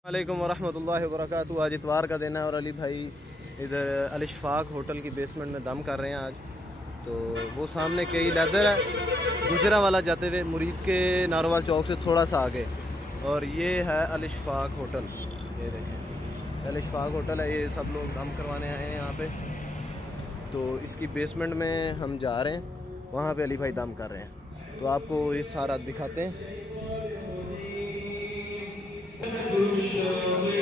वालेकुम वरहमतुल्लाहि वबरकातुहू। आज इतवार का दिन है और अली भाई इधर अल इशफाक होटल की बेसमेंट में दम कर रहे हैं आज। तो वो सामने कई लेदर है गुजरा वाला जाते हुए मुरीद के नारोवाल चौक से थोड़ा सा आगे, और ये है अल इशफाक होटल। ये देखें अल इशफाक होटल है, ये सब लोग दम करवाने आए हैं यहाँ पे। तो इसकी बेसमेंट में हम जा रहे हैं, वहाँ पे अली भाई दम कर रहे हैं, तो आपको ये सारा दिखाते हैं। يعلمون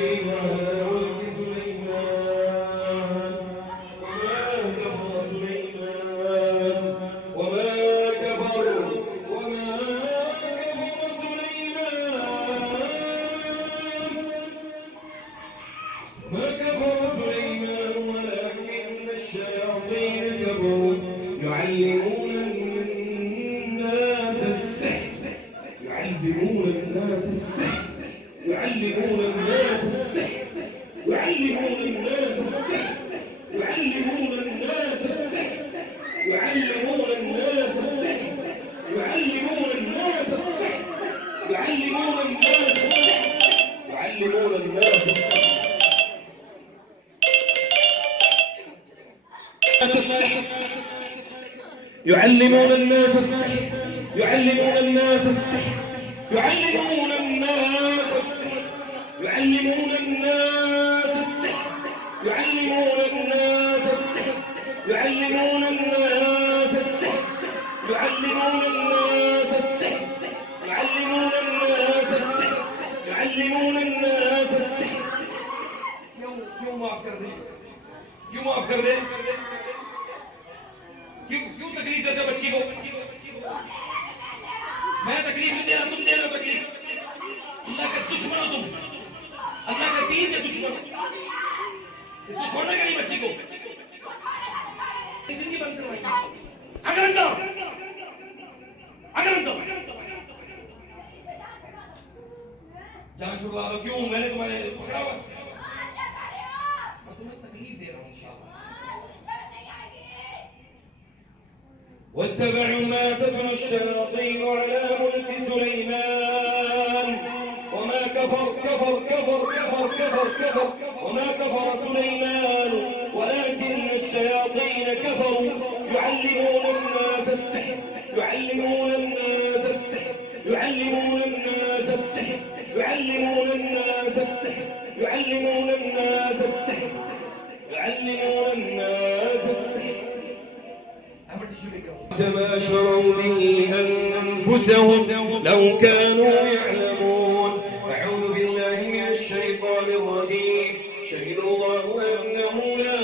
الناس السحر يعلمون الناس السحر يعلمون الناس السحر يعلمون الناس السحر يعلمون الناس السحر يعلمون الناس السحر يعلمون الناس السحر يعلمون الناس السحر يعلمون الناس السحر يعلمون الناس السحر يعلمون الناس السحر يعلمون الناس السحر يعلمون الناس السحر يعلمون الناس السحر يعلمون الناس السحر يعلمون الناس السحر يعلمون الناس السحر يعلمون الناس السحر क्यों माफ कर दे क्यों माफ कर दे क्यों तकलीफ देते बच्ची को? मैं तकलीफ नहीं दे रहा, तुम दे रहे हो तकलीफ। अल्लाह के दुश्मन हो तुम, अल्लाह के दीन के दुश्मन। इसको छोड़ना क्या नहीं बच्ची को? जिंदगी बंद करवाएंगे। आगे बंद करो, आगे बंद करो। जान छुड़वा लो। क्यों? मैंने तुम्हारे पकड़ा हुआ, तुम्हें तकलीफ दे रहा हूँ इंशाअल्लाह। واتبعوا ما تتلو الشياطين على ملك سليمان وما كفر وما كفر سليمان ولكن الشياطين كفروا يعلمون الناس السحر يعلمون الناس السحر يعلمون الناس السحر يعلمون الناس السحر يعلمون الناس السحر يعلمون الناس السحر ما شروا به أنفسهم لو كانوا يعلمون. أعوذ بالله من الشيطان الرجيم. شهد الله أنه لا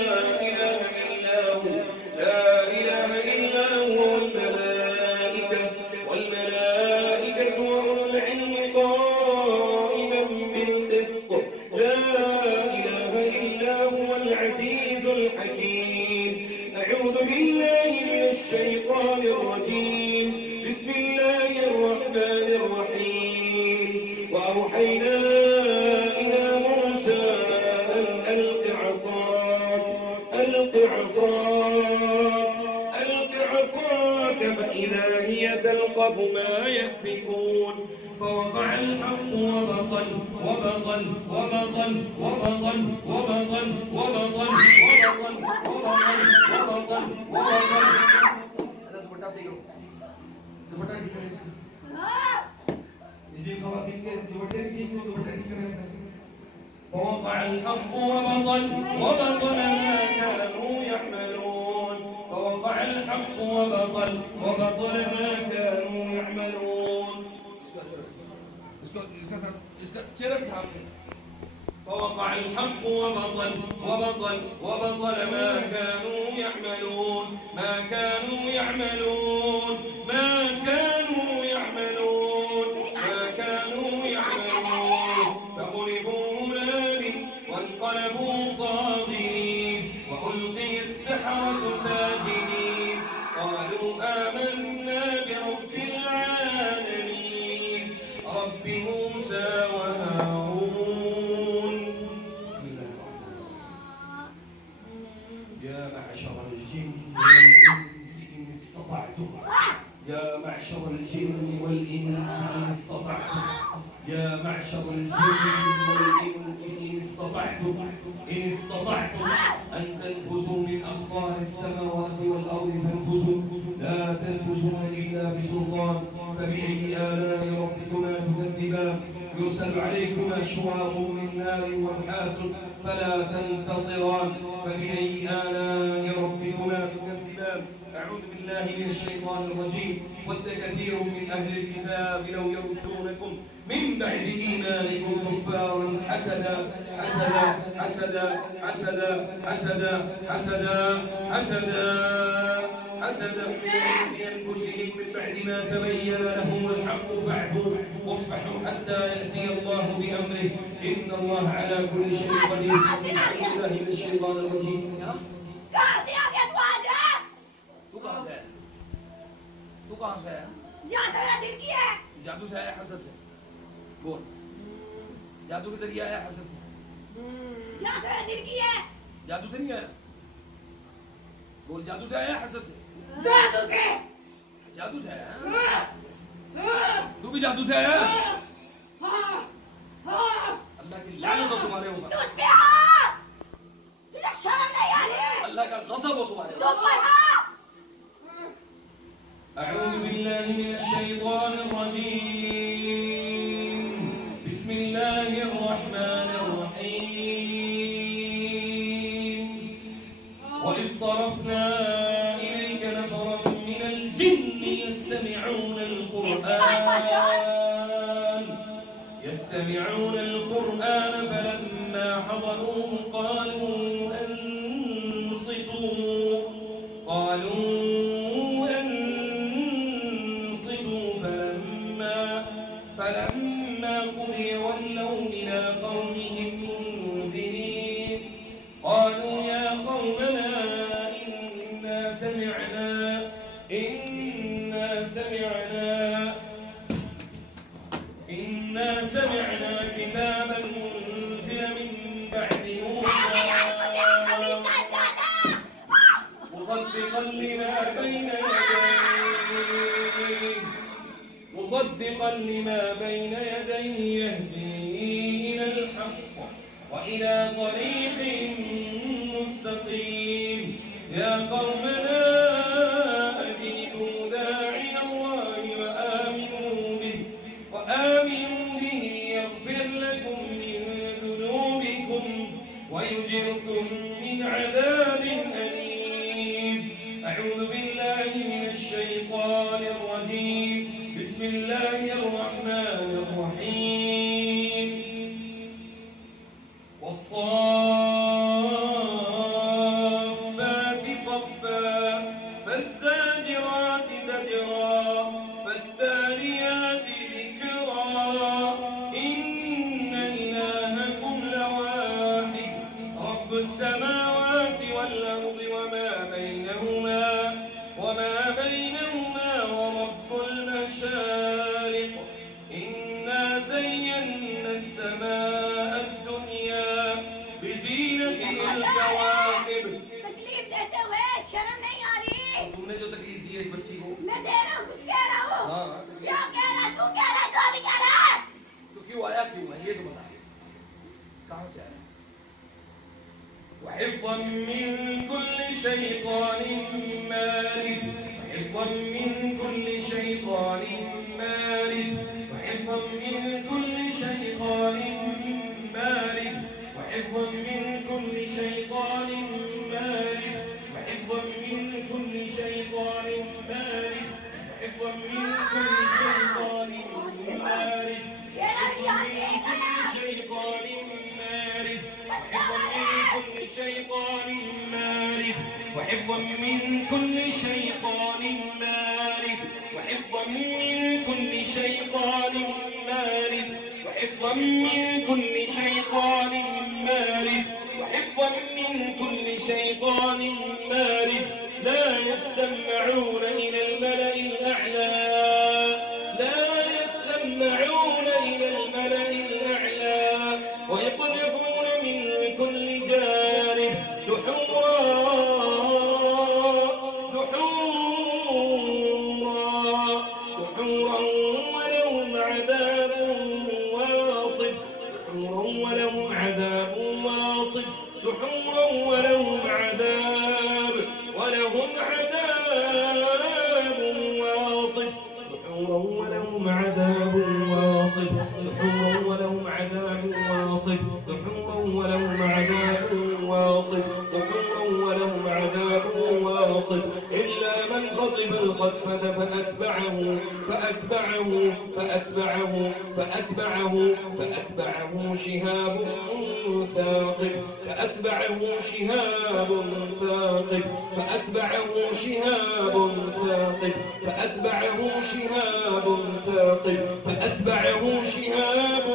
إله إلا هو لا إله إلا هو والملائكة وأولو العلم قائما بالقسط لا إله إلا هو العزيز الحكيم. أعوذ بالله من الشيطان الرجيم. بسم الله الرحمن الرحيم. وأوحينا إلى موسى أن ألق عصاك فإذا هي تلقف ما يأفكون. فوقع الحق وبطل فوقع الحق وبطل ما كانوا يعملون. فوقع الحق وبطل ما كانوا يعملون. इसका चरम ढाक فوقع الحق وبطل ما كانوا يعملون ما كانوا يعملون فغلبوا هنالك وانقلبوا صاغرين وألقي السحرة ساجدين قالوا آمنا برب العالمين رب موسى وهارون. بسم الله الرحمن الرحيم. يا معشر الجن والإنس إن استطعتم يا معشر الجن والإنس إن استطعتم يا معشر الجن والإنس إن استطعتم أن تنفذوا من أقطار السماوات والأرض فانفذوا لا تنفذون إلا بسلطان فبأي آلاء ربكما تكذبان يرسل عليكما شواظ من نار ونحاس فلا تنتصران فبأي آلاء ربكما تكذبان أعوذ بالله من الشيطان الرجيم ود كثير من أهل الكتاب لو يردونكم من بعد إيمانكم كفارا حسدا حسدا حسدا حسدا حسدا حسدا حسدا حسدا في أنفسهم من بعد ما تبين لهم الحق فاعفوا واصفحوا حتى يأتي الله بأمره إن الله على كل شيء قدير. أعوذ بالله من الشيطان الرجيم. तू कहाँ से है? तू कहाँ से है? यहाँ से मेरा दिल की है। जादू से आया हसद से? बोल। जादू के जरिए आया हसद से? यहाँ से मेरा दिल की है। जादू से नहीं आया? बोल जादू से आया हसद से? जादू से। जादू से आया? तू भी जादू से आया? अल्लाह की लानत हो तुम्हारे ऊपर। तुझ पे हाँ। तुझे शर्म नहीं आ रही? अल्लाह का गज़ब हो तुम्हारे तुम पर हाँ। أعوذ بالله من الشيطان الرجيم بسم الله الرحمن الرحيم وإذ صرفنا إليك نفرا من الجن يستمعون القرآن فلما حضروه قالوا أنصتوا فلما قضي ولوا إلى قومهم منذرين قالوا يا قومنا إنا سمعنا كتابا أنزل من بعد موسى مصدقا لما بين يديه يهدي إلى الحق وإلى طريق مستقيم يا قومنا أجيبوا داعي الله وآمنوا به يغفر لكم من ذنوبكم ويجركم من عذاب أليم. أعوذ بالله من الشيطان الرجيم بسم الله الرحمن الرحيم والصافات صفا فالزاجرات زجرا فالتاليات ذكرا إن إلهكم لواحد رب السماوات والأرض وما بينهما ورب المشارق إنا زينا السماء الدنيا بزينة الكواكب. तकलीफ देते हुए शर्म नहीं आ रही? तुमने जो तकलीफ दी है इस बच्ची को मैं दे रहा हूँ, कुछ कह रहा हूँ। हाँ, क्या कह रहा है? तू कह रहा है, जो नहीं कह रहा है। तो क्यों आया, क्यों है ये तो बता, कहाँ से आया? وحفظا من كل شيطان مارد وحفظا من كل شيطان مارد وحفظا من كل شيطان مارد وحفظا من كل شيطان مارد وحفظا من كل شيطان مارد وحفظا من كل شيطان مارد شيطان مارد وحفظا من كل شيطان مارد وحفظا من كل شيطان مارد وحفظا من كل شيطان مارد وحفظا من كل شيطان مارد لا يسمعون إلى الملأ الأعلى ويقذفون من كل جانب دحورا ولهم عذاب واصب دحورا ولهم عذاب واصب دحورا ولهم عذاب واصب دحورا ولهم عذاب واصب دحورا ولهم عذاب واصب دحورا ولهم عذاب واصب إلا من خطف الخطفة فأتبعه شهاب ثاقب فأتبعه شهاب ثاقب فأتبعه شهاب ثاقب فأتبعه شهاب ثاقب فأتبعه شهاب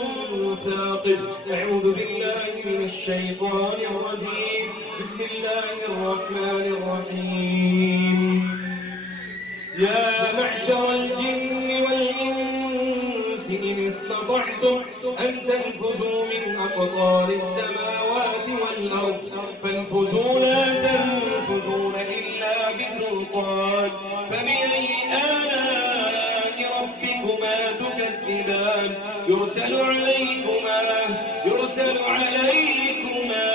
ثاقب. أعوذ بالله من الشيطان الرجيم. بسم الله الرحمن الرحيم. يا معشر الجن والإنس إن استطعتم أن تنفذوا من أقطار السماوات والأرض فانفذوا لا تنفذون إلا بسلطان. فبأي آلاء ربكما تكذبان يرسل عليكما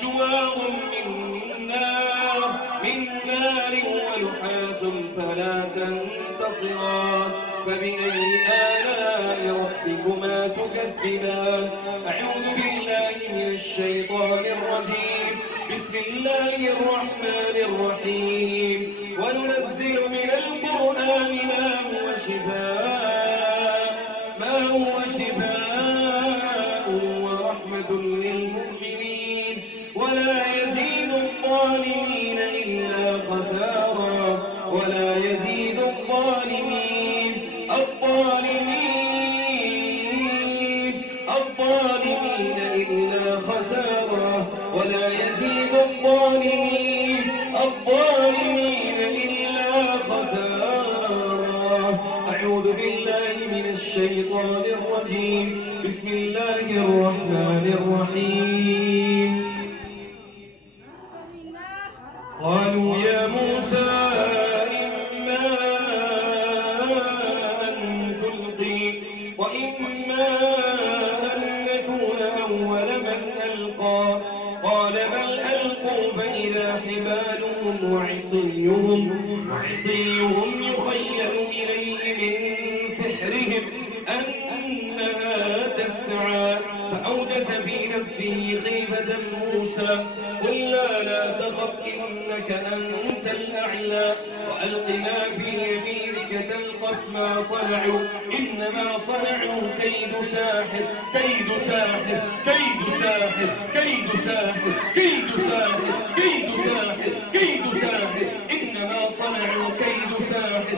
شواظ من نار ونحاس فلا تنتصران. فبأي آلاء ربكما تكذبان. أعوذ بالله من الشيطان الرجيم. بسم الله الرحمن الرحيم. وننزل من القرآن ما هو شفاء ورحمة للمؤمنين ولا يزيد الظالمين إلا خسارا ولا يزيد الظالمين إلا خسارا ولا يزيد الظالمين إلا خسارا. أعوذ بالله من الشيطان الرجيم. بسم الله الرحمن الرحيم. قالوا يا موسى إما أن تلقي وإما أن نكون أول من ألقى قال بل ألقوا فإذا حبالهم وعصيهم يخيل إليه من سحرهم أنها تسعى فأوجس في نفسه خيفة موسى قلنا لا تخف إنك أنت الأعلى وألق ما في يمينك تلقف ما صنعوا إنما صنعوا كيد ساحر إنما صنعوا كيد ساحر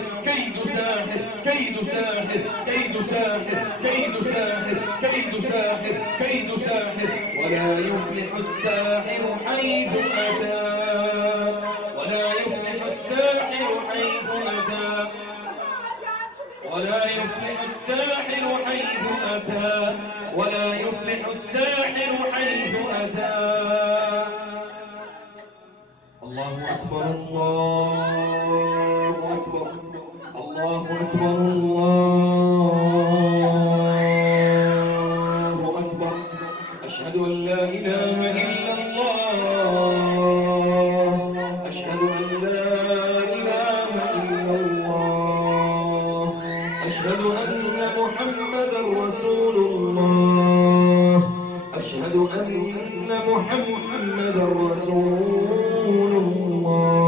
ولا يفلح الساحر حيث أتى ولا يفلح الساحر حيث أتى. الله أكبر الله أكبر الله أكبر الله أكبر. أشهد أن لا إله إلا الله أشهد أن لا إله إلا الله أشهد أن محمدا رسول الله أشهد أن محمدا رسول الله.